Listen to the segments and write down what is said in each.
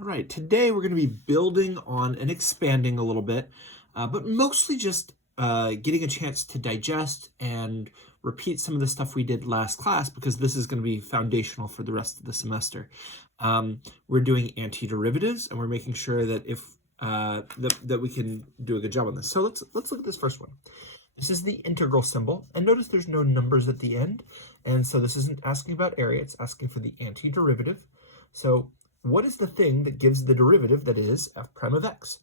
All right, today we're going to be building on and expanding a little bit, but mostly just getting a chance to digest and repeat some of the stuff we did last class because this is going to be foundational for the rest of the semester. We're doing antiderivatives, and we're making sure that if that we can do a good job on this. So let's look at this first one. This is the integral symbol, and notice there's no numbers at the end, and so this isn't asking about area, it's asking for the antiderivative. So what is the thing that gives the derivative that is f prime of x?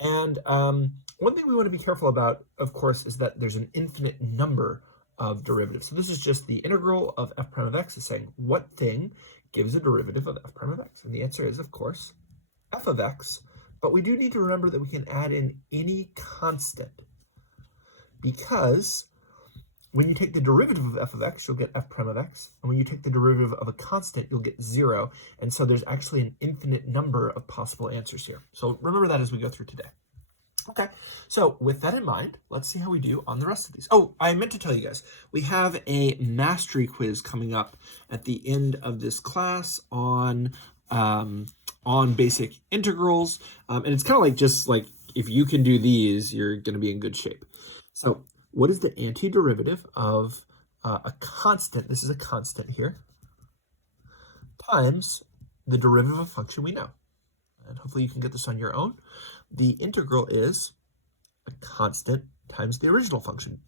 And one thing we want to be careful about, of course, is that there's an infinite number of derivatives. So this is just the integral of f prime of x is saying what thing gives a derivative of f prime of x? And the answer is, of course, f of x, but we do need to remember that we can add in any constant, because when you take the derivative of f of x, you'll get f prime of x. And when you take the derivative of a constant, you'll get 0. And so there's actually an infinite number of possible answers here. So remember that as we go through today. Okay, so with that in mind, let's see how we do on the rest of these. Oh, I meant to tell you guys, we have a mastery quiz coming up at the end of this class on basic integrals. And it's kind of like just like if you can do these, you're going to be in good shape. So what is the antiderivative of a constant, this is a constant here, times the derivative of a function we know? And hopefully you can get this on your own. The integral is a constant times the original function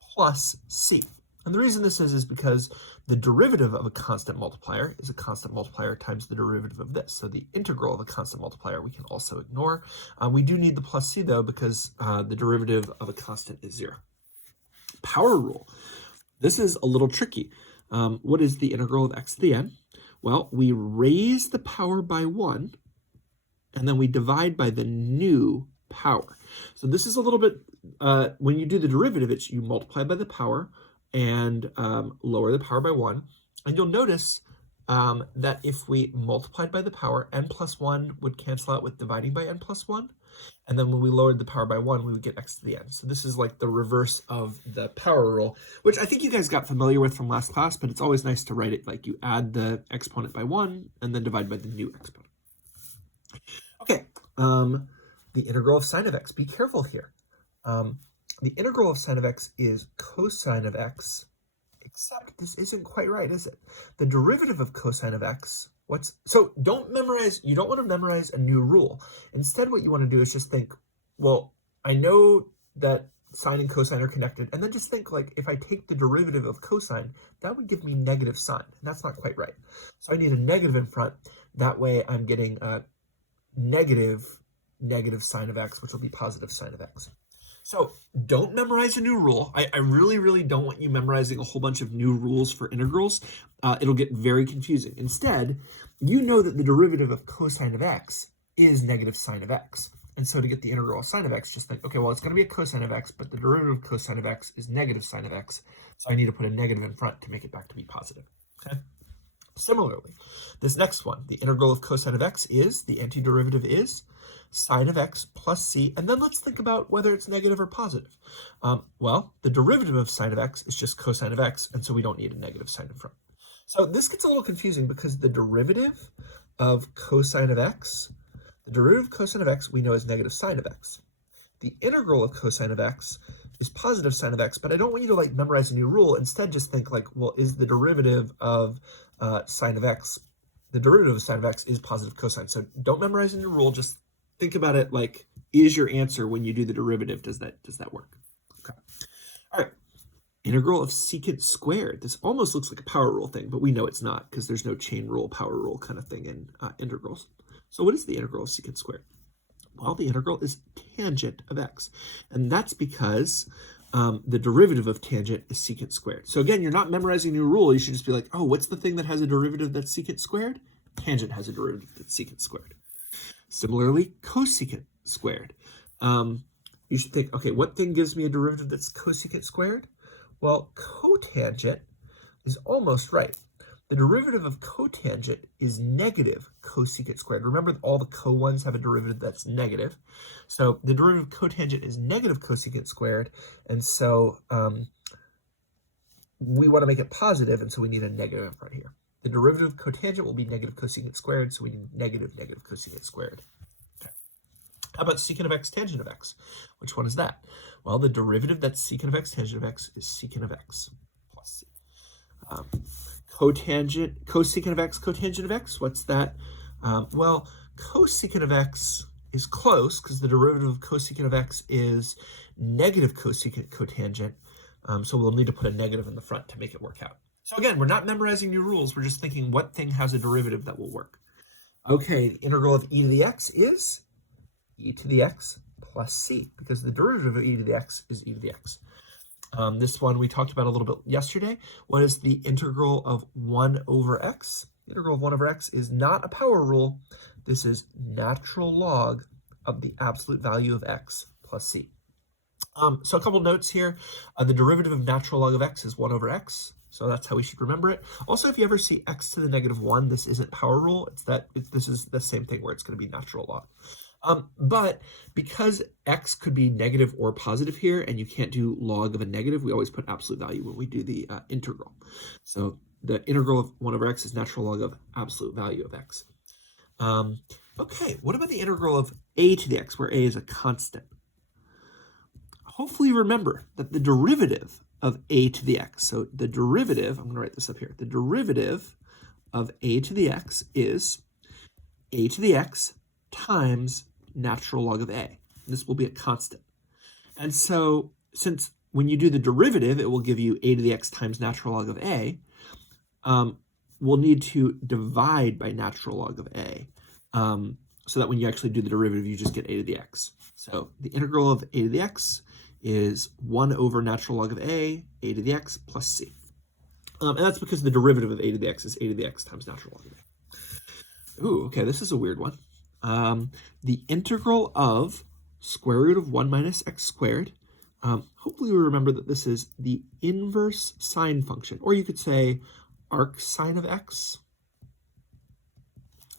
plus c. And the reason this is because the derivative of a constant multiplier is a constant multiplier times the derivative of this. So the integral of a constant multiplier we can also ignore. We do need the plus c though, because the derivative of a constant is 0. Power rule. This is a little tricky. What is the integral of x to the n? Well, we raise the power by 1, and then we divide by the new power. So this is a little bit, when you do the derivative, it's you multiply by the power and lower the power by 1. And you'll notice that if we multiplied by the power, n plus 1 would cancel out with dividing by n plus 1. And then when we lowered the power by 1, we would get x to the n. So this is like the reverse of the power rule, which I think you guys got familiar with from last class, but it's always nice to write it like you add the exponent by 1 and then divide by the new exponent. Okay, the integral of sine of x. Be careful here. The integral of sine of x is cosine of x, except this isn't quite right, is it? The derivative of cosine of x, so don't memorize, you don't want to memorize a new rule. Instead, what you want to do is just think, well, I know that sine and cosine are connected, and then just think like, if I take the derivative of cosine, that would give me negative sine, and that's not quite right. So I need a negative in front. That way I'm getting a negative sine of x, which will be positive sine of x. So don't memorize a new rule. I really, really don't want you memorizing a whole bunch of new rules for integrals. It'll get very confusing. Instead, you know that the derivative of cosine of x is negative sine of x. And so to get the integral of sine of x, just think, okay, well, it's going to be a cosine of x, but the derivative of cosine of x is negative sine of x. So I need to put a negative in front to make it back to be positive. Okay. Similarly, this next one, the integral of cosine of x is, the antiderivative is sine of x plus c, and then let's think about whether it's negative or positive. Well, the derivative of sine of x is just cosine of x, and so we don't need a negative sign in front. So this gets a little confusing because the derivative of cosine of x, we know is negative sine of x. The integral of cosine of x is positive sine of x, but I don't want you to like memorize a new rule. Instead, just think like, well, is the derivative of sine of x, the derivative of sine of x is positive cosine. So don't memorize a new rule, just think about it like, is your answer when you do the derivative, does that work? Okay. All right. Integral of secant squared. This almost looks like a power rule thing, but we know it's not because there's no chain rule, power rule kind of thing in integrals. So what is the integral of secant squared? Well, the integral is tangent of x, and that's because the derivative of tangent is secant squared. So again, you're not memorizing a new rule. You should just be like, oh, what's the thing that has a derivative that's secant squared? Tangent has a derivative that's secant squared. Similarly, cosecant squared. You should think, okay, what thing gives me a derivative that's cosecant squared? Well, cotangent is almost right. The derivative of cotangent is negative cosecant squared. Remember, all the co-ones have a derivative that's negative. So the derivative of cotangent is negative cosecant squared, and so we want to make it positive, and so we need a negative in front here. The derivative of cotangent will be negative cosecant squared, so we need negative cosecant squared. Okay. How about secant of x tangent of x? Which one is that? Well, the derivative that's secant of x tangent of x is secant of x plus c. Cosecant of x cotangent of x, what's that? Well, cosecant of x is close because the derivative of cosecant of x is negative cosecant cotangent. So we'll need to put a negative in the front to make it work out. So again, we're not memorizing new rules. We're just thinking what thing has a derivative that will work. Okay, the integral of e to the x is e to the x plus c, because the derivative of e to the x is e to the x. This one we talked about a little bit yesterday. What is the integral of 1 over x? The integral of 1 over x is not a power rule. This is natural log of the absolute value of x plus c. So a couple notes here. The derivative of natural log of x is 1 over x. So that's how we should remember it. Also, if you ever see x to the negative 1, this isn't power rule. This is the same thing where it's going to be natural log. But because x could be negative or positive here, and you can't do log of a negative, we always put absolute value when we do the integral. So the integral of 1 over x is natural log of absolute value of x. Okay, what about the integral of a to the x, where a is a constant? Hopefully remember that the derivative of a to the x, so the derivative, I'm going to write this up here, the derivative of a to the x is a to the x times natural log of a. This will be a constant. And so since when you do the derivative, it will give you a to the x times natural log of a, we'll need to divide by natural log of a, so that when you actually do the derivative, you just get a to the x. So the integral of a to the x is 1 over natural log of a to the x plus c. And that's because the derivative of a to the x is a to the x times natural log of a. Ooh, okay, this is a weird one. The integral of square root of 1 minus x squared, hopefully we remember that this is the inverse sine function, or you could say arc sine of x.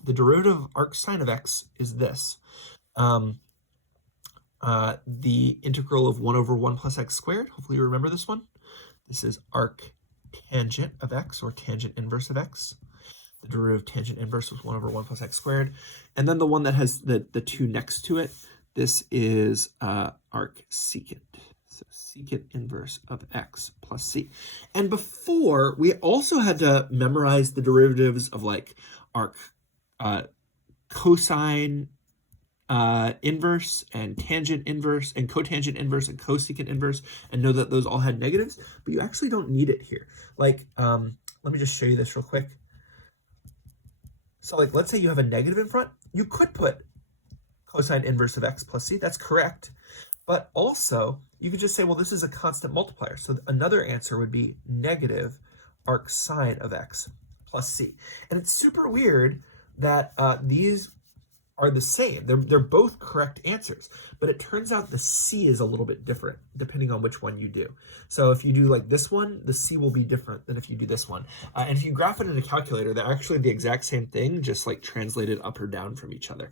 The derivative of arc sine of x is this. The integral of 1 over 1 plus x squared, hopefully you remember this one. This is arc tangent of x, or tangent inverse of x. The derivative of tangent inverse was 1 over 1 plus x squared. And then the one that has the 2 next to it, this is arc secant. So secant inverse of x plus c. And before, we also had to memorize the derivatives of like arc cosine inverse and tangent inverse and cotangent inverse and cosecant inverse, and know that those all had negatives, but you actually don't need it here. Like, let me just show you this real quick. So like, let's say you have a negative in front, you could put cosine inverse of x plus c, that's correct. But also, you could just say, well, this is a constant multiplier. So another answer would be negative arc sine of x plus c. And it's super weird that these are the same. They're both correct answers, but it turns out the c is a little bit different depending on which one you do. So if you do like this one, the c will be different than if you do this one. And if you graph it in a calculator, they're actually the exact same thing, just like translated up or down from each other.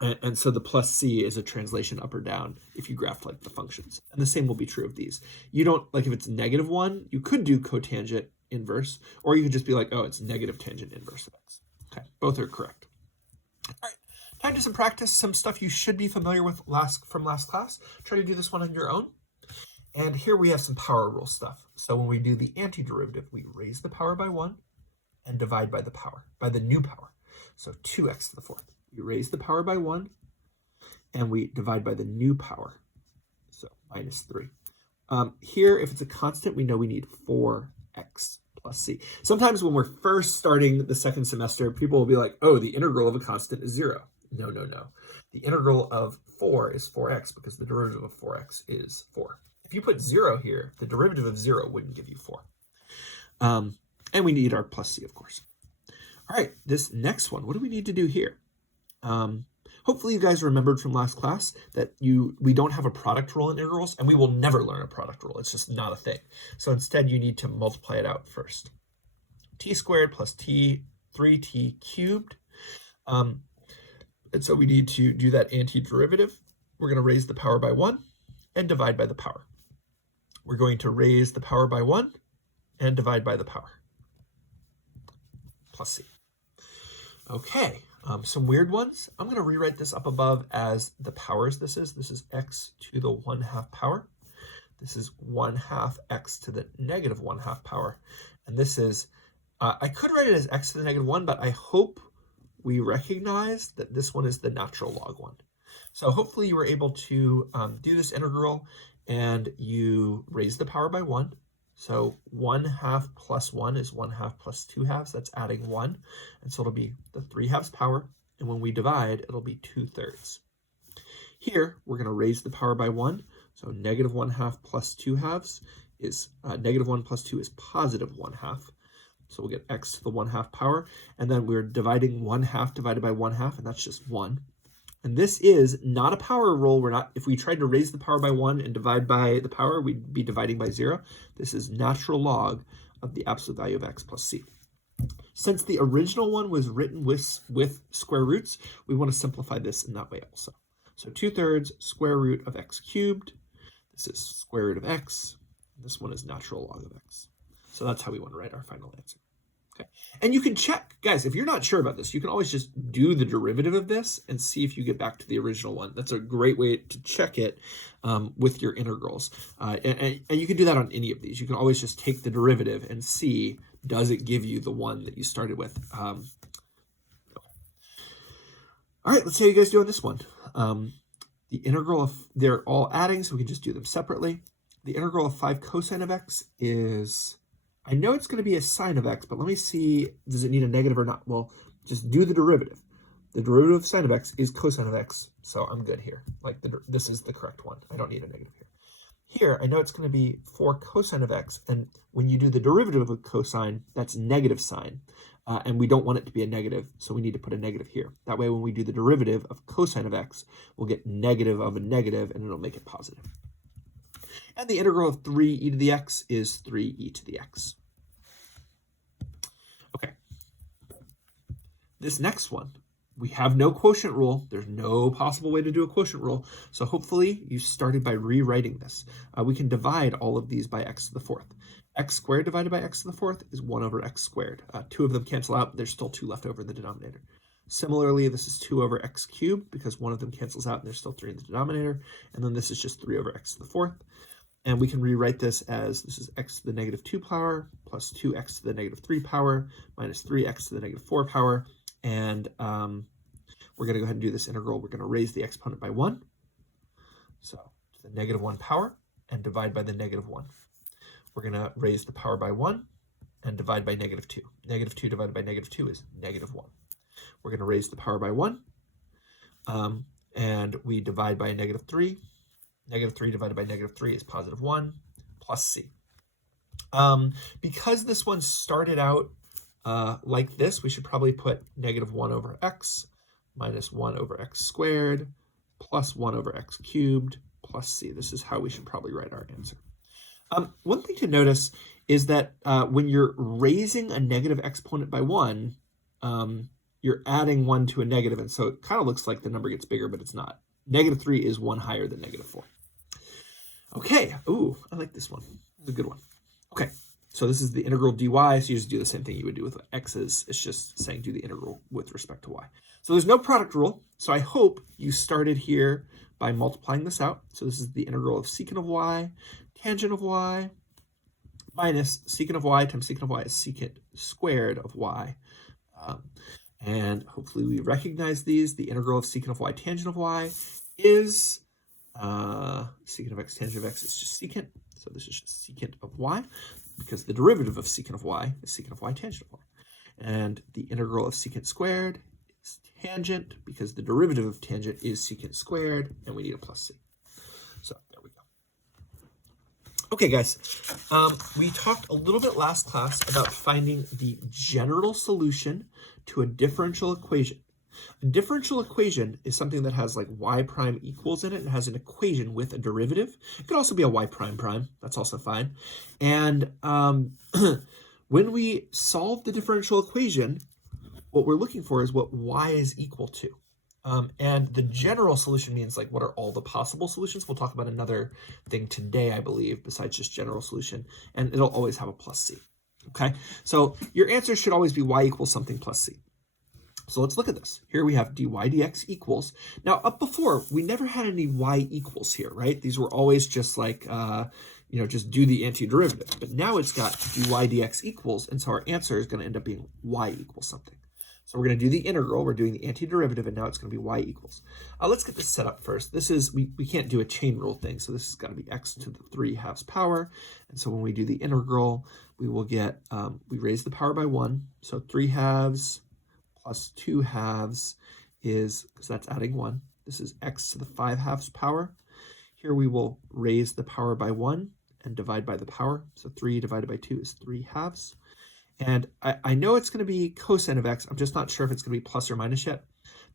And so the plus c is a translation up or down if you graph like the functions. And the same will be true of these. You don't, like if it's negative 1, you could do cotangent inverse, or you could just be like, oh, it's negative tangent inverse of x. Okay, both are correct. All right, time to do some practice, some stuff you should be familiar with from last class. Try to do this one on your own. And here we have some power rule stuff. So when we do the antiderivative, we raise the power by 1 and divide by the new power. So 2x to the 4th. We raise the power by 1 and we divide by the new power. So minus 3. Here, if it's a constant, we know we need 4x plus c. Sometimes when we're first starting the second semester, people will be like, oh, the integral of a constant is 0. No. The integral of 4 is 4x because the derivative of 4x is 4. If you put 0 here, the derivative of 0 wouldn't give you 4. And we need our plus c, of course. All right, this next one, what do we need to do here? Hopefully you guys remembered from last class that we don't have a product rule in integrals, and we will never learn a product rule. It's just not a thing. So instead, you need to multiply it out first. T squared plus 3t cubed. And so we need to do that antiderivative. We're going to raise the power by 1 and divide by the power. We're going to raise the power by 1 and divide by the power. plus c. Okay, some weird ones. I'm going to rewrite this up above as the powers this is. This is x to the 1/2 power. This is 1/2 x to the negative 1/2 power. And this is, I could write it as x to the negative 1, but I hope we recognize that this one is the natural log one. So hopefully you were able to do this integral and you raise the power by 1. So 1/2 plus 1 is 1/2 plus 2/2. That's adding 1. And so it'll be the 3/2 power. And when we divide, it'll be 2/3. Here, we're going to raise the power by 1. So negative 1/2 plus 2/2 is, negative 1 plus 2 is positive 1/2. So we'll get x to the 1/2 power. And then we're dividing 1/2 divided by 1/2, and that's just 1. And this is not a power rule. We're not, if we tried to raise the power by 1 and divide by the power, we'd be dividing by 0. This is natural log of the absolute value of x plus c. Since the original one was written with square roots, we want to simplify this in that way also. So 2/3 square root of x cubed. This is square root of x. This one is natural log of x. So that's how we want to write our final answer. Okay. And you can check, guys, if you're not sure about this, you can always just do the derivative of this and see if you get back to the original one. That's a great way to check it with your integrals. And you can do that on any of these. You can always just take the derivative and see, does it give you the one that you started with? All right, let's see how you guys do on this one. The integral of, they're all adding, so we can just do them separately. The integral of 5 cosine of x is, I know it's going to be a sine of x, but let me see, does it need a negative or not? Well, just do the derivative. The derivative of sine of x is cosine of x, so I'm good here. Like, this is the correct one. I don't need a negative here. Here, I know it's going to be 4 cosine of x, and when you do the derivative of cosine, that's negative sine, and we don't want it to be a negative, so we need to put a negative here. That way, when we do the derivative of cosine of x, we'll get negative of a negative, and it'll make it positive. And the integral of 3e to the x is 3e to the x. Okay. This next one, we have no quotient rule. There's no possible way to do a quotient rule. So hopefully you started by rewriting this. We can divide all of these by x to the 4th. X squared divided by x to the 4th is 1 over x squared. 2 of them cancel out. There's still 2 left over in the denominator. Similarly, this is 2 over x cubed because 1 of them cancels out and there's still 3 in the denominator. And then this is just 3 over x to the 4th. And we can rewrite this as, this is x to the negative 2 power plus 2x to the negative 3 power minus 3x to the negative 4 power. And we're going to go ahead and do this integral. We're going to raise the exponent by 1. So to the negative 1 power and divide by the negative 1. We're going to raise the power by 1 and divide by negative 2. Negative 2 divided by negative 2 is negative 1. We're going to raise the power by 1. And we divide by a negative 3. Negative 3 divided by negative 3 is positive 1 plus c. Because this one started out like this, we should probably put negative 1 over x minus 1 over x squared plus 1 over x cubed plus c. This is how we should probably write our answer. One thing to notice is that when you're raising a negative exponent by 1, you're adding 1 to a negative, and so it kind of looks like the number gets bigger, but it's not. Negative 3 is 1 higher than negative 4. Okay, ooh, I like this one. This is a good one. Okay, so this is the integral dy, so you just do the same thing you would do with x's. It's just saying do the integral with respect to y. So there's no product rule, so I hope you started here by multiplying this out. So this is the integral of secant of y, tangent of y, minus secant of y times secant of y is secant squared of y. And hopefully we recognize these. The integral of secant of y tangent of y is secant of x tangent of x is just secant. So this is just secant of y because the derivative of secant of y is secant of y tangent of y. And the integral of secant squared is tangent because the derivative of tangent is secant squared, and we need a plus c. So there we go. Okay, guys, we talked a little bit last class about finding the general solution to a differential equation. A differential equation is something that has like y prime equals in it and has an equation with a derivative. It could also be a y prime prime. That's also fine. And when we solve the differential equation, what we're looking for is what y is equal to. And the general solution means like what are all the possible solutions. We'll talk about another thing today, I believe, besides just general solution. And it'll always have a plus c. Okay, so your answer should always be y equals something plus c. So let's look at this. Here we have dy dx equals. Now up before, we never had any y equals here, right? These were always just like, just do the antiderivative. But now it's got dy dx equals, and so our answer is going to end up being y equals something. So we're going to do the integral. We're doing the antiderivative, and now it's going to be y equals. Let's get this set up first. This is, we can't do a chain rule thing, so this has got to be x to the 3/2 power. And so when we do the integral, we will get, we raise the power by 1, so 3/2 plus 2/2 is, because that's adding 1, this is x to the 5/2 power. Here we will raise the power by 1 and divide by the power. So 3 divided by 2 is 3/2. And I know it's going to be cosine of x. I'm just not sure if it's going to be plus or minus yet.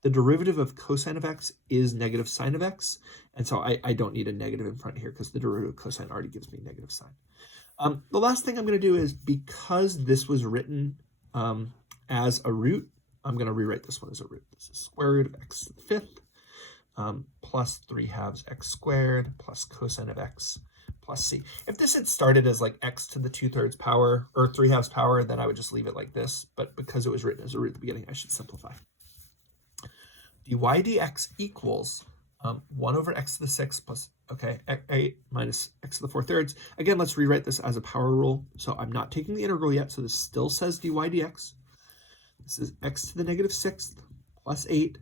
The derivative of cosine of x is negative sine of x. And so I don't need a negative in front here because the derivative of cosine already gives me negative sine. The last thing I'm going to do is, because this was written as a root, I'm going to rewrite this one as a root. This is square root of x to the 5th plus 3/2 x squared plus cosine of x plus c. If this had started as like x to the 2/3 power or 3/2 power, then I would just leave it like this. But because it was written as a root at the beginning, I should simplify. dy dx equals 1 over x to the 6th plus, 8 minus x to the 4/3. Again, let's rewrite this as a power rule. So I'm not taking the integral yet, so this still says dy dx. This is x to the negative 6th plus 8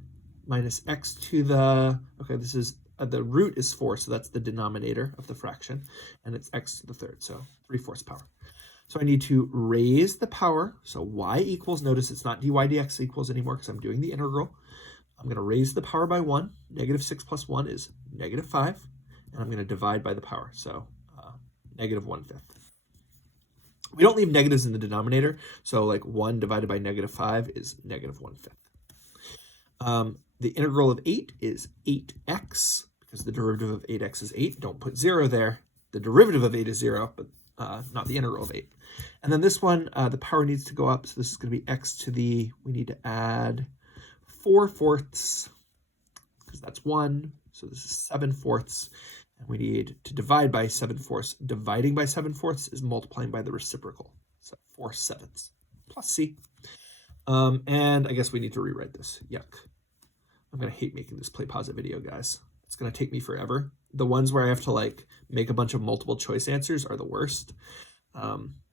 minus x to the, this is, the root is 4, so that's the denominator of the fraction, and it's x to the 3rd, so 3/4 power. So I need to raise the power, so y equals, notice it's not dy dx equals anymore because I'm doing the integral. I'm going to raise the power by 1. Negative 6 plus 1 is negative 5, and I'm going to divide by the power, so negative 1/5. We don't leave negatives in the denominator, so like 1 divided by negative 5 is negative 1/5. The integral of 8 is 8x, because the derivative of 8x is 8. Don't put 0 there. The derivative of 8 is 0, but not the integral of 8. And then this one, the power needs to go up, so this is going to be x to the, we need to add 4/4, because that's 1, so this is 7/4. And we need to divide by 7/4. Dividing by 7/4 is multiplying by the reciprocal. So 4/7 plus c. And I guess we need to rewrite this. Yuck. I'm going to hate making this play pause it video, guys. It's going to take me forever. The ones where I have to like make a bunch of multiple choice answers are the worst.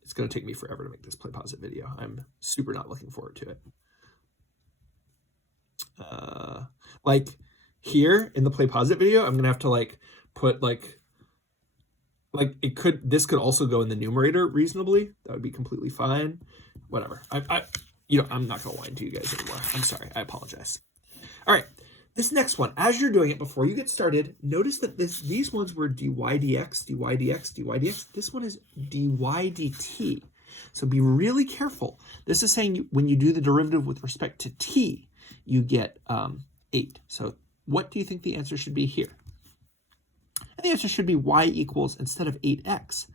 It's going to take me forever to make this play pause it video. I'm super not looking forward to it. Like here in the play pause it video, I'm going to have to like put this could also go in the numerator reasonably. That would be completely fine. Whatever. I'm not going to lie to you guys anymore. I'm sorry. I apologize. All right. This next one, as you're doing it, before you get started, notice that these ones were dy dx, dy dx, dy dx. This one is dy dt. So be really careful. This is saying when you do the derivative with respect to t, you get 8. So what do you think the answer should be here? And the answer should be y equals, instead of 8x,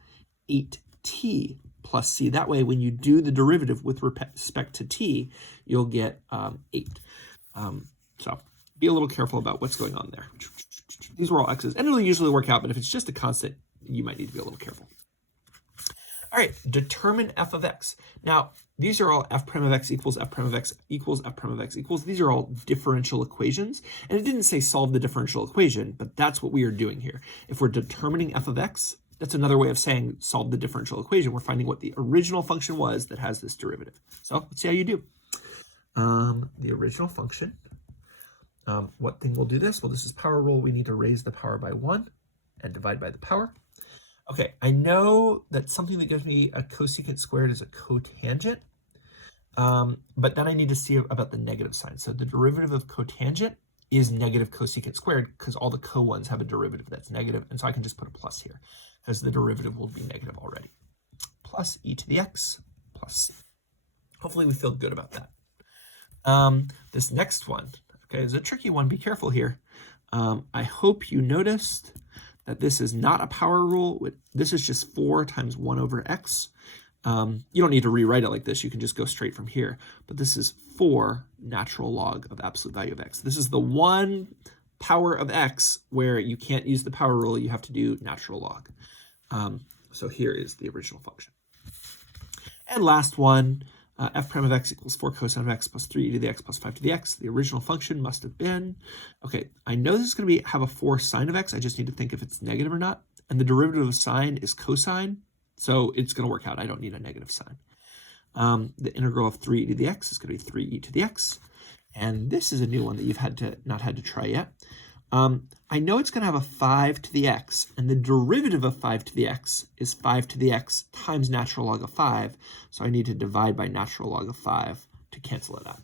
8t plus c. That way, when you do the derivative with respect to t, you'll get 8. So be a little careful about what's going on there. These were all x's, and it'll usually work out, but if it's just a constant, you might need to be a little careful. All right, determine f of x. Now, these are all f prime of x equals f prime of x equals f prime of x equals. These are all differential equations. And it didn't say solve the differential equation, but that's what we are doing here. If we're determining f of x, that's another way of saying solve the differential equation. We're finding what the original function was that has this derivative. So let's see how you do. The original function, what thing will do this? Well, this is power rule. We need to raise the power by 1 and divide by the power. Okay, I know that something that gives me a cosecant squared is a cotangent, but then I need to see about the negative sign. So the derivative of cotangent is negative cosecant squared because all the co-ones have a derivative that's negative, and so I can just put a plus here because the derivative will be negative already. Plus e to the x plus c. Hopefully we feel good about that. This next one, okay, is a tricky one. Be careful here. I hope you noticed that this is not a power rule. This is just 4 times 1 over x. You don't need to rewrite it like this. You can just go straight from here. But this is 4 natural log of absolute value of x. This is the one power of x where you can't use the power rule. You have to do natural log. So here is the original function. And last one, f prime of x equals 4 cosine of x plus 3 e to the x plus 5 to the x. The original function must have been, okay, I know this is going to have a 4 sine of x. I just need to think if it's negative or not. And the derivative of sine is cosine, so it's going to work out. I don't need a negative sign. The integral of 3e to the x is going to be 3e to the x. And this is a new one that you've not had to try yet. I know it's going to have a 5 to the x, and the derivative of 5 to the x is 5 to the x times natural log of 5. So I need to divide by natural log of 5 to cancel it out.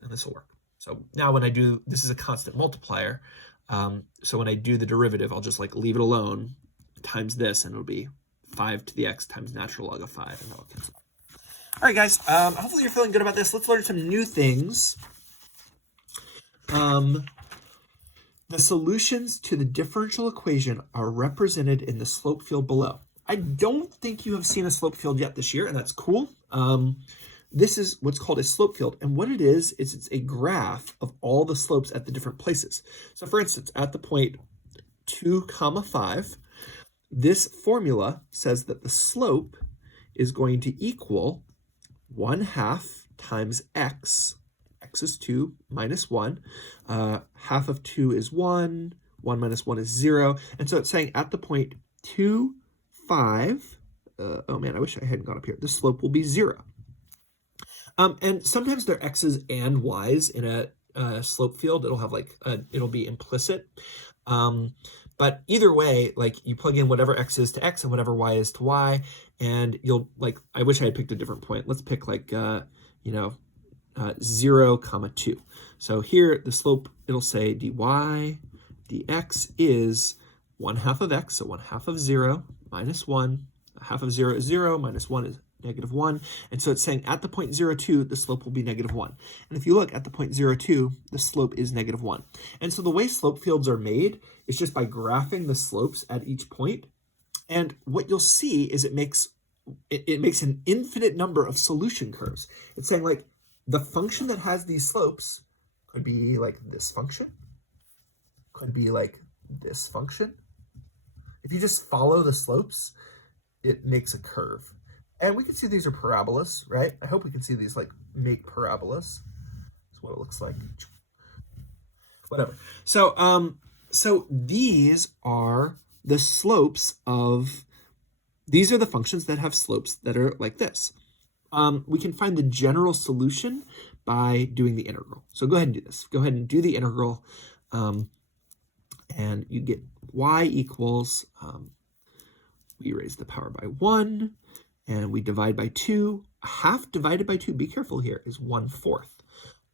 And this will work. So now when I do, this is a constant multiplier. So when I do the derivative, I'll just like leave it alone times this, and it'll be 5 to the x times natural log of 5, and that'll cancel out. All right, guys, hopefully you're feeling good about this. Let's learn some new things. The solutions to the differential equation are represented in the slope field below. I don't think you have seen a slope field yet this year, and that's cool. This is what's called a slope field, and what it is it's a graph of all the slopes at the different places. So for instance, at the point 2, 5, this formula says that the slope is going to equal 1/2 times x. X is 2 minus 1. Half of 2 is 1. 1 minus 1 is 0. And so it's saying at the point 2, 5, oh man, I wish I hadn't gone up here. The slope will be 0. And sometimes there are x's and y's in a slope field. It'll have like, it'll be implicit. But either way, like you plug in whatever x is to x and whatever y is to y, and you'll like, I wish I had picked a different point. Let's pick like, 0, 2. So here, the slope, it'll say dy dx is 1/2 of x, so 1/2 of 0 minus 1. 1/2 of 0 is 0, minus 1 is -1. And so it's saying at the point 0, 2, the slope will be -1. And if you look at the point 0, 2, the slope is -1. And so the way slope fields are made is just by graphing the slopes at each point. And what you'll see is it makes an infinite number of solution curves. It's saying like, the function that has these slopes could be like this function, could be like this function. If you just follow the slopes, it makes a curve. And we can see these are parabolas, right? I hope we can see these like make parabolas. That's what it looks like. Whatever. So these are the slopes of, these are the functions that have slopes that are like this. We can find the general solution by doing the integral. So go ahead and do this. Go ahead and do the integral, and you get y equals, we raise the power by 1, and we divide by 2. 1/2 divided by 2, be careful here, is 1/4.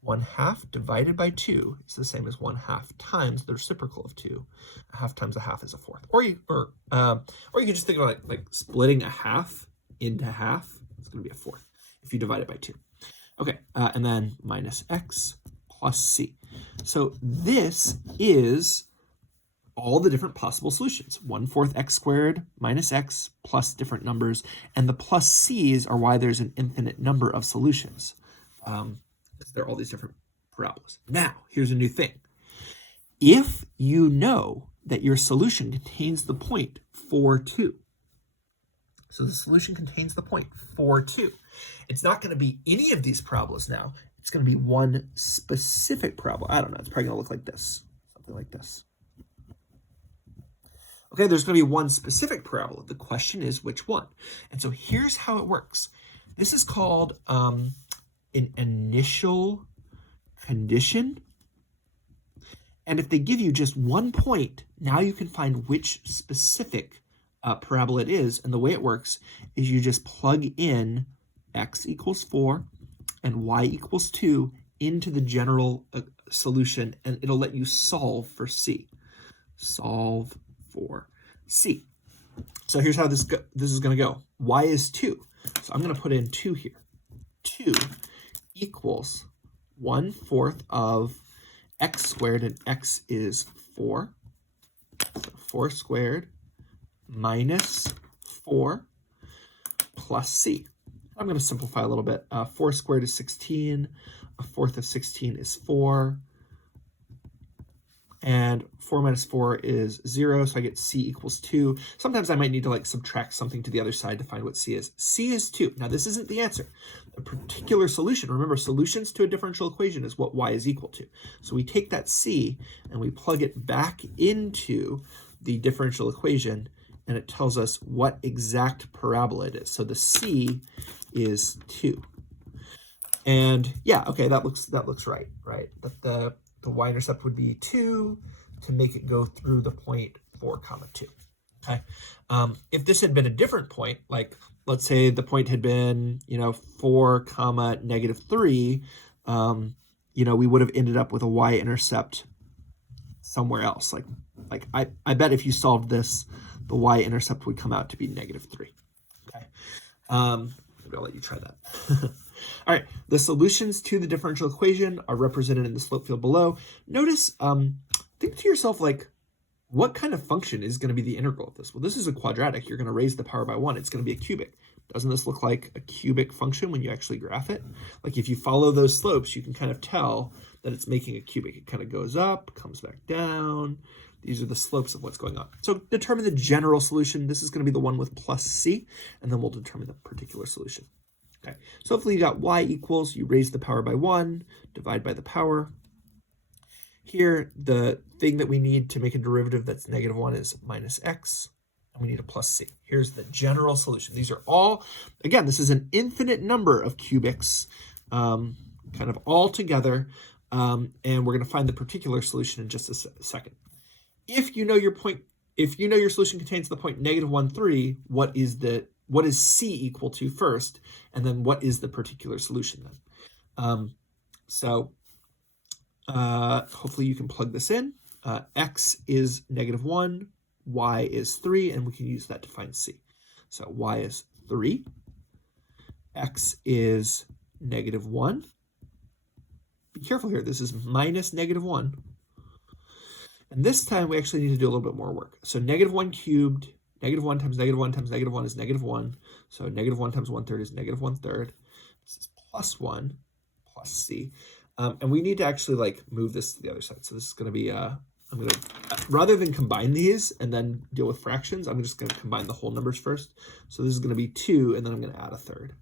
1/2 divided by 2 is the same as 1/2 times the reciprocal of 2. 1/2 times 1/2 is 1/4. Or you can just think about it like splitting 1/2 into half. It's going to be 1/4 if you divide it by 2. Okay, and then minus x plus c. So this is all the different possible solutions. 1/4 x squared minus x plus different numbers. And the plus c's are why there's an infinite number of solutions. Because they're all these different parabolas. Now, here's a new thing. If you know that your solution contains the point 4, 2, so the solution contains the point 4, 2. It's not going to be any of these parabolas now. It's going to be one specific parabola. I don't know. It's probably going to look like this. Something like this. Okay, there's going to be one specific parabola. The question is which one? And so here's how it works. This is called an initial condition. And if they give you just one point, now you can find which specific parabola it is. And the way it works is you just plug in x equals 4 and y equals 2 into the general solution, and it'll let you solve for c. Solve for c. So here's how this is going to go. Y is 2. So I'm going to put in 2 here. 2 equals 1/4 of x squared, and x is 4. So 4 squared minus 4 plus c. I'm going to simplify a little bit. 4 squared is 16. 1/4 of 16 is 4. and 4 minus 4 is 0, so I get c equals 2. Sometimes I might need to like subtract something to the other side to find what c is. C is 2. Now this isn't the answer. A particular solution, remember solutions to a differential equation is what y is equal to. So we take that c and we plug it back into the differential equation, and it tells us what exact parabola it is. So the c is 2. And yeah, okay, that looks right, right? That the y-intercept would be 2 to make it go through the point 4 comma 2. Okay. If this had been a different point, like let's say the point had been 4 comma negative 3, we would have ended up with a y-intercept somewhere else. Like I bet if you solved this, the y-intercept would come out to be negative 3. Okay. Maybe I'll let you try that. All right, the solutions to the differential equation are represented in the slope field below. Notice, think to yourself, like, what kind of function is going to be the integral of this? Well, this is a quadratic. You're going to raise the power by 1. It's going to be a cubic. Doesn't this look like a cubic function when you actually graph it? Like, if you follow those slopes, you can kind of tell that it's making a cubic. It kind of goes up, comes back down. These are the slopes of what's going on. So determine the general solution. This is going to be the one with plus c, and then we'll determine the particular solution. Okay, so hopefully you got y equals, you raise the power by 1, divide by the power. Here, the thing that we need to make a derivative that's negative 1 is minus x, and we need a plus c. Here's the general solution. These are all, again, this is an infinite number of cubics, kind of all together, and we're going to find the particular solution in just a second. If you know your solution contains the point negative 1, 3, what is c equal to first, and then what is the particular solution then? Hopefully you can plug this in. X is negative 1, y is 3, and we can use that to find c. So y is 3, x is negative 1. Be careful here, this is minus negative 1. And this time we actually need to do a little bit more work. So negative 1 cubed, negative 1 times negative 1 times negative 1 is negative 1. So negative 1 times 1/3 is negative 1/3. This is plus 1 plus c. And we need to actually like move this to the other side. So this is going to be, rather than combine these and then deal with fractions, I'm just going to combine the whole numbers first. So this is going to be 2, and then I'm going to add 1/3.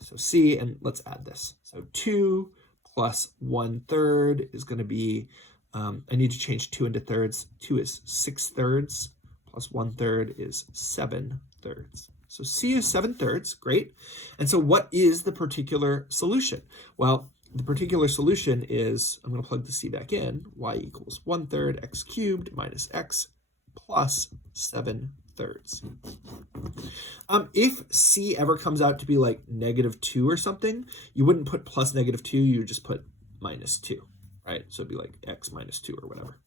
So c, and let's add this. So 2 plus 1/3 is going to be, I need to change 2 into thirds. 2 is 6/3 plus 1/3 is 7/3. So c is 7/3, great. And so what is the particular solution? Well, the particular solution is, I'm going to plug the c back in, y equals 1/3 x cubed minus x plus 7/3. If c ever comes out to be like negative 2 or something, you wouldn't put plus negative 2, you would just put minus 2. Right, so it'd be like x minus 2 or whatever.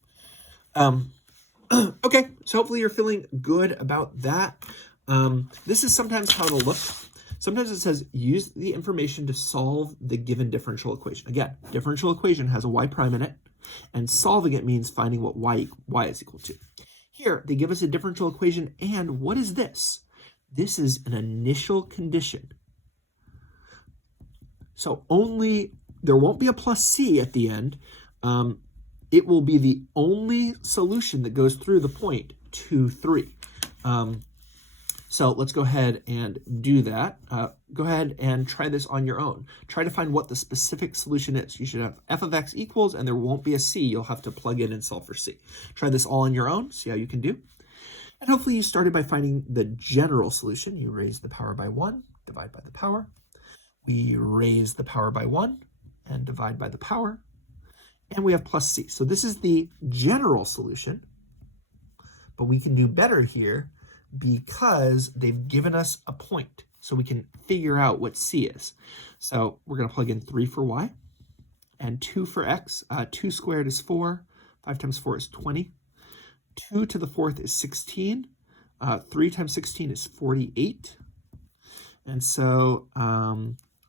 Okay, so hopefully you're feeling good about that. This is sometimes how it'll look. Sometimes it says use the information to solve the given differential equation. Again, differential equation has a y prime in it, and solving it means finding what y is equal to. Here, they give us a differential equation, and what is this? This is an initial condition. So there won't be a plus c at the end. It will be the only solution that goes through the point 2, 3. So let's go ahead and do that. Go ahead and try this on your own. Try to find what the specific solution is. You should have f of x equals, and there won't be a c. You'll have to plug in and solve for c. Try this all on your own, see how you can do. And hopefully you started by finding the general solution. You raise the power by 1, divide by the power. We raise the power by 1 and divide by the power. And we have plus c. So this is the general solution. But we can do better here because they've given us a point. So we can figure out what c is. So we're going to plug in 3 for y and 2 for x. 2 squared is 4. 5 times 4 is 20. 2 to the 4th is 16. 3 times 16 is 48. And so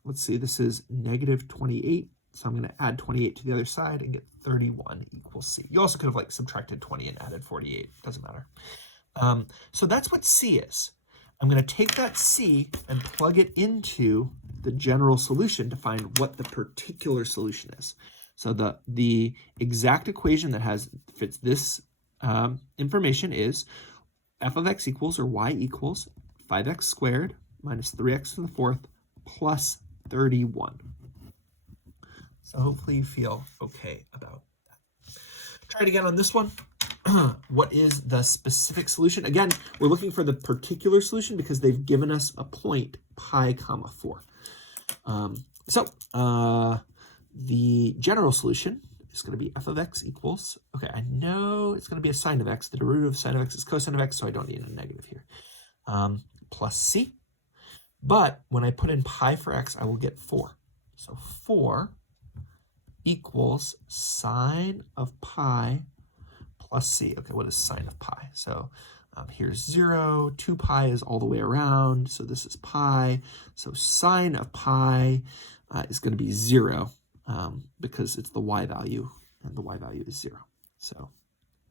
let's see, this is negative 28. So I'm going to add 28 to the other side and get 31 equals c. You also could have like subtracted 20 and added 48. Doesn't matter. So that's what c is. I'm going to take that c and plug it into the general solution to find what the particular solution is. So the exact equation that fits this information is f of x equals, or y equals, 5x squared minus 3x to the fourth plus 31. So hopefully you feel okay about that. Try it again on this one. What is the specific solution? Again, we're looking for the particular solution because they've given us a point, pi comma 4. The general solution is going to be f of x equals, okay, I know it's going to be a sine of x. The derivative of sine of x is cosine of x, so I don't need a negative here. Plus c. But when I put in pi for x, I will get 4. So 4 equals sine of pi plus c. Okay, what is sine of pi? So here's 0. 2 pi is all the way around, so this is pi. So sine of pi is going to be 0 because it's the y value, and the y value is 0. So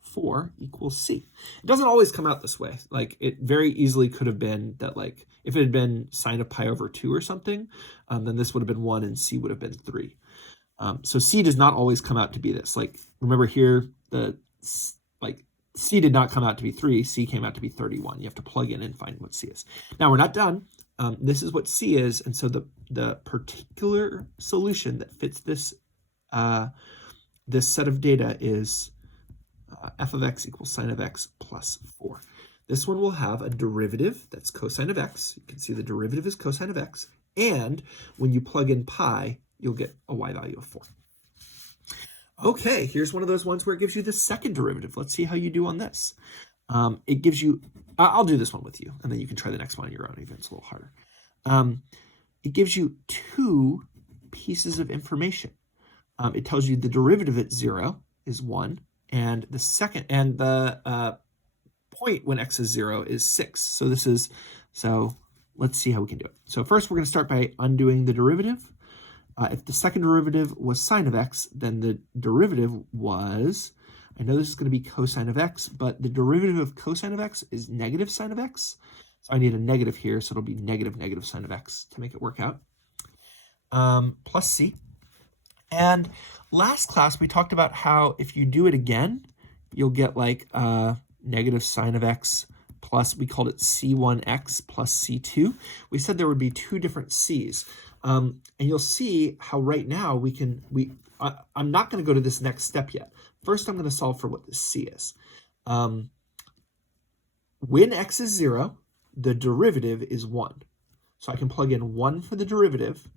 4 equals c. It doesn't always come out this way. Like, it very easily could have been that, like, if it had been sine of pi over 2 or something, then this would have been 1 and c would have been 3. So c does not always come out to be this. Like, remember here, c did not come out to be 3, c came out to be 31. You have to plug in and find what c is. Now, we're not done. This is what c is, and so the particular solution that fits this this set of data is f of x equals sine of x plus 4. This one will have a derivative that's cosine of x. You can see the derivative is cosine of x, and when you plug in pi, you'll get a y value of 4. Okay, here's one of those ones where it gives you the second derivative. Let's see how you do on this. It gives you, I'll do this one with you, and then you can try the next one on your own, even if it's a little harder. It gives you 2 pieces of information. It tells you the derivative at 0 is 1, and the point when x is 0 is 6. So let's see how we can do it. So first we're going to start by undoing the derivative. If the second derivative was sine of x, then the derivative was, I know this is going to be cosine of x, but the derivative of cosine of x is negative sine of x. So I need a negative here, so it'll be negative sine of x to make it work out. Plus c. And last class, we talked about how if you do it again, you'll get like negative sine of x plus, we called it c1x plus c2. We said there would be 2 different c's. And you'll see how right now I'm not going to go to this next step yet. First, I'm going to solve for what this c is. When x is 0, the derivative is 1. So I can plug in 1 for the derivative.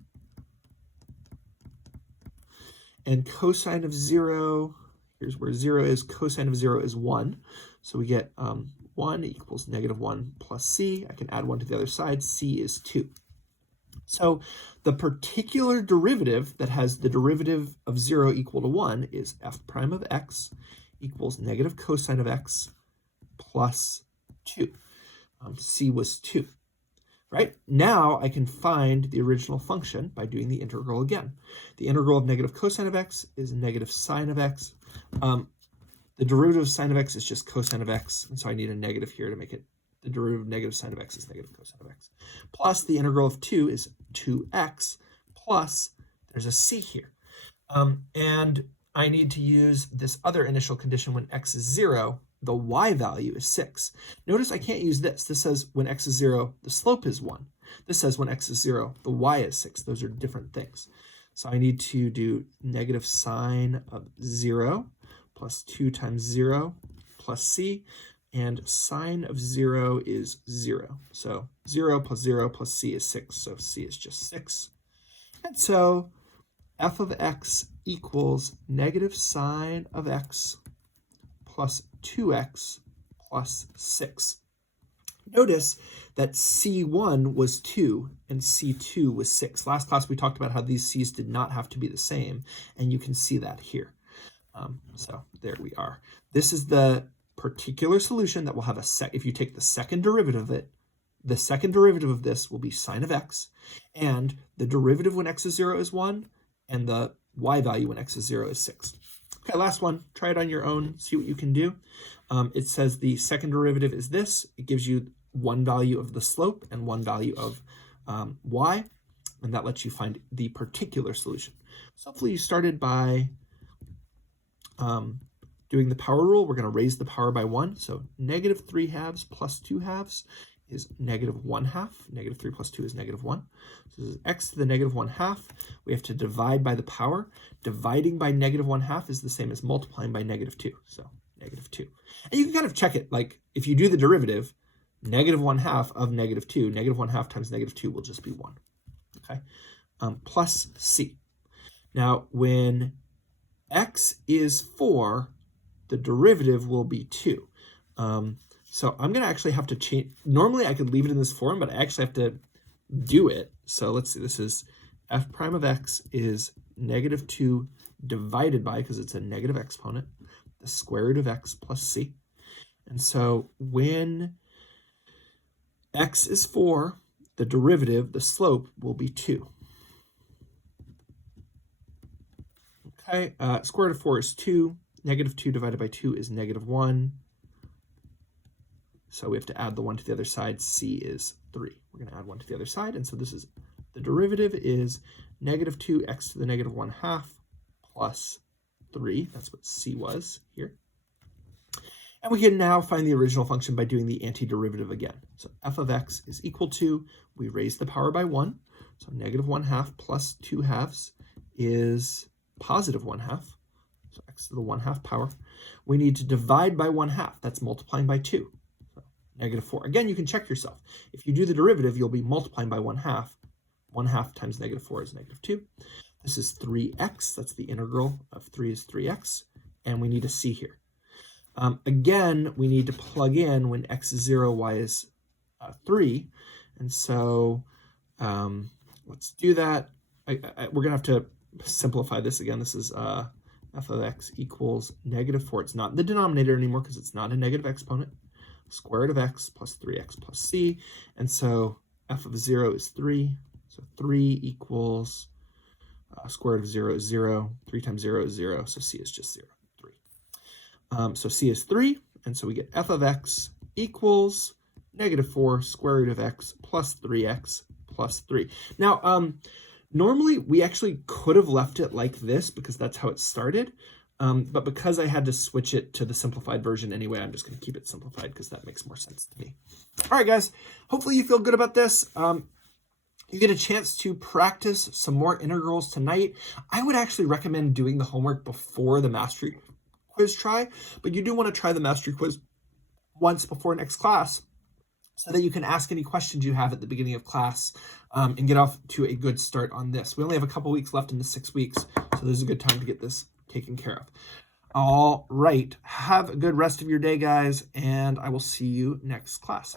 And cosine of 0, here's where 0 is, cosine of 0 is 1. So we get 1 equals negative 1 plus c. I can add 1 to the other side. c is 2. So the particular derivative that has the derivative of 0 equal to 1 is f prime of x equals negative cosine of x plus 2. C was 2. Right? Now I can find the original function by doing the integral again. The integral of negative cosine of x is negative sine of x. The derivative of sine of x is just cosine of x, and so I need a negative here to make it. The derivative of negative sine of x is negative cosine of x. Plus the integral of 2 is 2x, plus there's a c here. And I need to use this other initial condition when x is 0, the y value is 6. Notice I can't use this. This says when x is 0, the slope is 1. This says when x is 0, the y is 6. Those are different things. So I need to do negative sine of 0 plus 2 times 0 plus c. And sine of 0 is 0. So 0 plus c is 6. So c is just 6. And so f of x equals negative sine of x plus 2x plus 6. Notice that c1 was 2 and c2 was 6. Last class we talked about how these c's did not have to be the same, and you can see that here. So there we are. This is the particular solution that will have if you take the second derivative of it, the second derivative of this will be sine of x, and the derivative when x is 0 is 1, and the y value when x is 0 is 6. Okay, last one. Try it on your own, see what you can do. It says the second derivative is this. It gives you 1 value of the slope and 1 value of y, and that lets you find the particular solution. So hopefully you started by doing the power rule. We're going to raise the power by 1. So negative 3 halves plus 2 halves is negative 1 half. Negative 3 plus 2 is negative 1. So this is x to the negative 1 half. We have to divide by the power. Dividing by negative 1 half is the same as multiplying by negative 2. So negative 2. And you can kind of check it. Like if you do the derivative, negative 1 half of negative 2, negative 1 half times negative 2 will just be 1. Okay, plus c. Now when x is 4, the derivative will be 2. So I'm going to actually have to change. Normally I could leave it in this form, but I actually have to do it. So let's see, this is f prime of x is negative 2 divided by, because it's a negative exponent, the square root of x plus c. And so when x is 4, the derivative, the slope, will be 2. Okay, square root of 4 is 2. Negative 2 divided by 2 is negative 1. So we have to add the 1 to the other side. C is 3. We're going to add 1 to the other side. And so this is, the derivative is negative 2x to the negative 1 half plus 3. That's what c was here. And we can now find the original function by doing the antiderivative again. So f of x is equal to, we raise the power by 1. So negative 1 half plus 2 halves is positive 1 half. So x to the 1 half power. We need to divide by 1 half. That's multiplying by 2. So negative 4. Again, you can check yourself. If you do the derivative, you'll be multiplying by 1 half. 1 half times negative 4 is negative 2. This is 3x. That's the integral of 3 is 3x. And we need a c here. Again, we need to plug in when x is 0, y is 3. And so let's do that. We're going to have to simplify this again. This is f of x equals negative 4. It's not in the denominator anymore because it's not a negative exponent. Square root of x plus 3x plus c. And so f of 0 is 3. So 3 equals square root of 0 is 0. 3 times 0 is 0. So c is just 0. So c is 3, and so we get f of x equals negative 4 square root of x plus 3x plus 3. Now, normally we actually could have left it like this because that's how it started, but because I had to switch it to the simplified version anyway, I'm just going to keep it simplified because that makes more sense to me. All right, guys, hopefully you feel good about this. You get a chance to practice some more integrals tonight. I would actually recommend doing the homework before the mastery quiz try, but you do want to try the mastery quiz once before next class so that you can ask any questions you have at the beginning of class and get off to a good start on this. We only have a couple weeks left in the 6 weeks, so this is a good time to get this taken care of. All right, have a good rest of your day, guys, and I will see you next class.